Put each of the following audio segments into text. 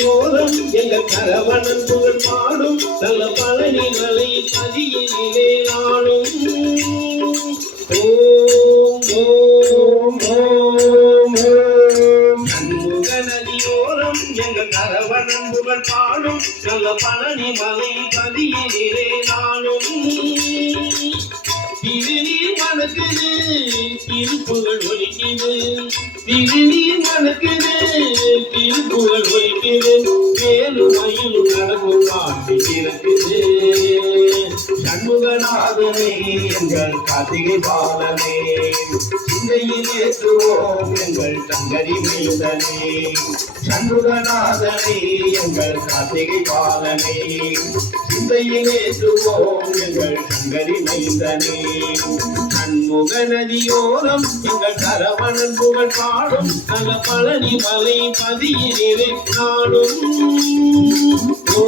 நதியோரம் எங்கள் கரவணன் புகழ் பாடும் நல்ல பழனி மலை பதியிலே நாடும் ஓம் ஓம் ஓம் சண்முக நதியோரம் எங்கள் கரவணன் புகழ் பாடும் நல்ல பழனி மலை பதியிலே நாளும் திருநீர் மணக்குது திருப்புகழ் ஒலிக்குது. திருநீர் மணக்குது திருப்புகழ் இருக்குது வேலுமையில் நடவு காட்டி இருக்குது சண்முகநாதனே எங்கள் கதிகை பாலனே சிந்தையில் ஏற்றுவோம் எங்கள் தங்கரி மீதனே சண்முகநாதனே எங்கள் கார்த்திகை பாலனே சிந்தையில் ஏற்றுவோம். எங்கள் தங்கரி மைந்தனே சண்முக நதியோரம் எங்கள் கரவணன் புகழ் பாடும் நல்ல பழனி மலை பதியிலே நாடும். ஓ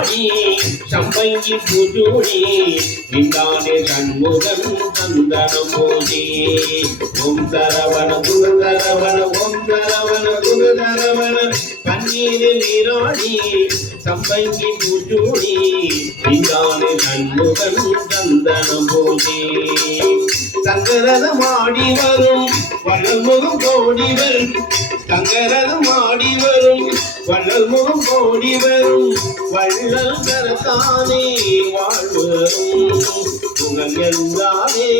ತಾಯಿ ಶಂಬಂಗಿ ಪುಜೂರಿ ನಿಂದಾನೆ ಷಣ್ಮುಗಂ ಚಂದನ ಮೋದಿ ಓಂ ಸರವಣ ಗುರುಧರವಣ ಓಂ ಸರವಣ ಗುರುಧರವಣ குருதரவண பன்னீரில் சம்பங்கி புஜூடி நின்றானே சண்முகன் தந்தனம் போதி சங்கரதம் ஆடி வரும் வள்ளல்முகம் கோடி வரும். தங்கரதம் ஆடி வரும் வள்ளல் முகம் கோடி வரும். வள்ளல் கரத்தானே வாழ்வரும் சுகம் என்றாலே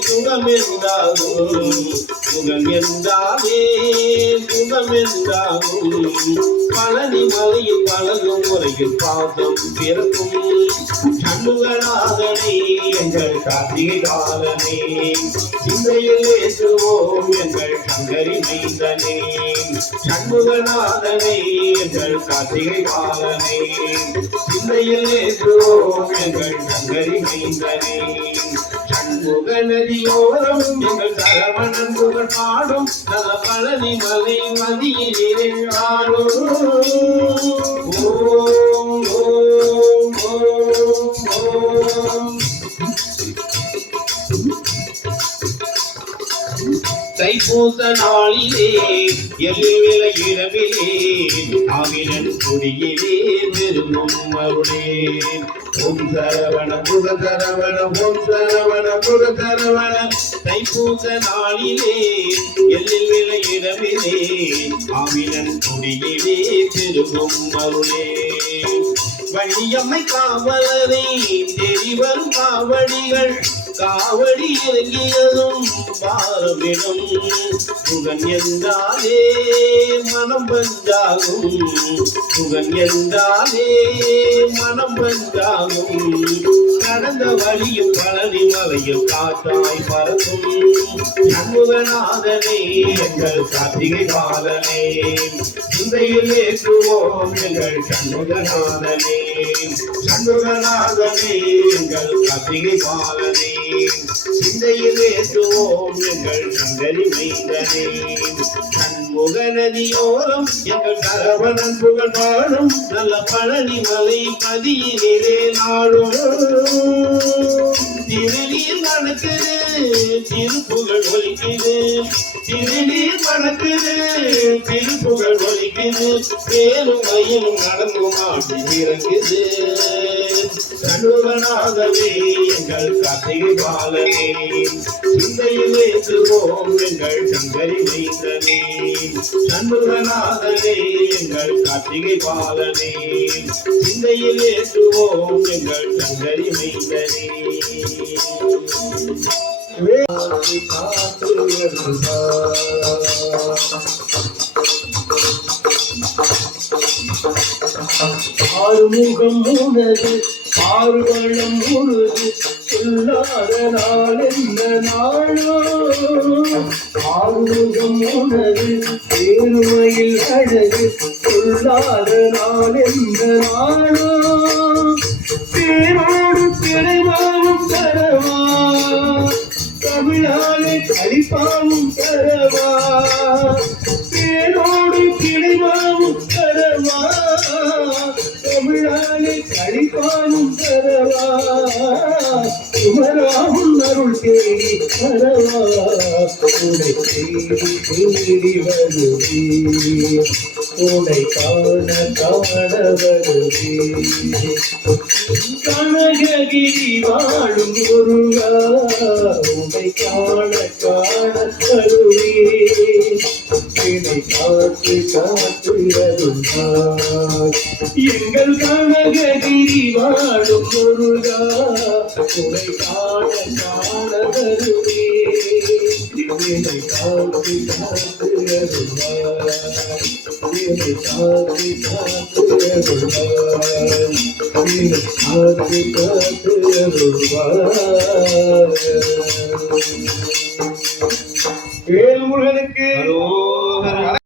சுகம் என்றாகும் சுகம் என்றாலே சுகம் என்றாகும் பழனி மலையில் பழகும் முறையில் பாதம் பிறக்கும். சண்முகநாதனே எங்கள் கார்த்திகை காலனே சிந்தையில் ஏற்றுவோம் எங்கள் சங்கரி மைந்தனே. சண்முகநாதனே எங்கள் கார்த்திகை பாலனே சிந்தையில் ஏற்றுவோம் எங்கள் சங்கரி மைந்தனே. சண்முக நதியோரம் எங்கள் சரவணன் புகழ் பாடும் நல பழனி மலை மதியிலே ஆடும் ஓம் ஓம் ஓம் ஓம். தைப்பூச நாளிலே எல்வில இரவிலே ஆவினன் கொடியிலே திரும்பும் அருளே ஓம் சரவண புக சரவண ஓம் சரவண புக சரவண. தைப்பூச நாளிலே எல்வில இரவிலே ஆவினன் கொடியிலே திரும்பும் அருளே வள்ளியம்மை காவலரே தெரிவரும் காவடிகள் காவடி இறங்கியதும் பாரவிடும் புகன் என்றாலே மனம் வந்தாகும். புகன் என்றாலே மனம் வந்தாகும். கடந்த வழியும் பழனி மலையில் காற்றாய் பறக்கும். சண்முகநாதனே எங்கள் கார்த்திகை பாலனே. சிந்தையில் ஏற்றுவோம் எங்கள் சண்முகநாதனே. சண்முகநாதனே எங்கள் கார்த்திகை பாலனே. சிந்தையில் ஏற்றுவோம் எங்கள் சங்கரி மைந்தனே சண்முக நதியோரம் எங்கள் கரவணன் புகழ் பாடும் நல்ல பழனி மலை பதியிலே நாடும் திருநீர் மணக்குது திருப்புகழ் ஒலிக்குது. திருநீர் மணக்குது திருப்புகழ் ஒலிக்குது. பேரும் மயிலும் நடந்து மாட்டு இறங்குது. சண்முகநாதவே எங்கள் கதை பாலனே சிந்தையில் ஏற்றுவோம் எங்கள் சங்கரி வைத்தனே. சண்முகநாதனே எங்கள் கார்த்திகை பாலனே சிந்தையில் ஏற்றுவோம் எங்கள் சங்கரி வைத்தனே. ஆறுமுகம் உனது ஆறுவளம் உனது இல்லாத நாள் எந்த நாளோ. ஆறுமுகம் உனது ஏழ்மையில் அழகு இல்லாத நாள் எந்த நாளோ. பேரோடு பிழைவாவும் தரவா. தமிழாலே கழிப்பாவும் தரவா. கருணாலே கழிப்பானும் தரவா சுமராகும் அருள் தேடி வரவா கோடை தேடி வருவே கோடை காண காண வருவே கனககிரி வாழும் முருகா உடை காண காண தருவே. என்னை காத்து காத்து எங்கள் கனககிரி வாழும் முருகா உனை காண காண வருவேன் என்னை காத்து காத்து என்னை காத்து காத்து என்னை காத்து வேல்முருகனுக்கு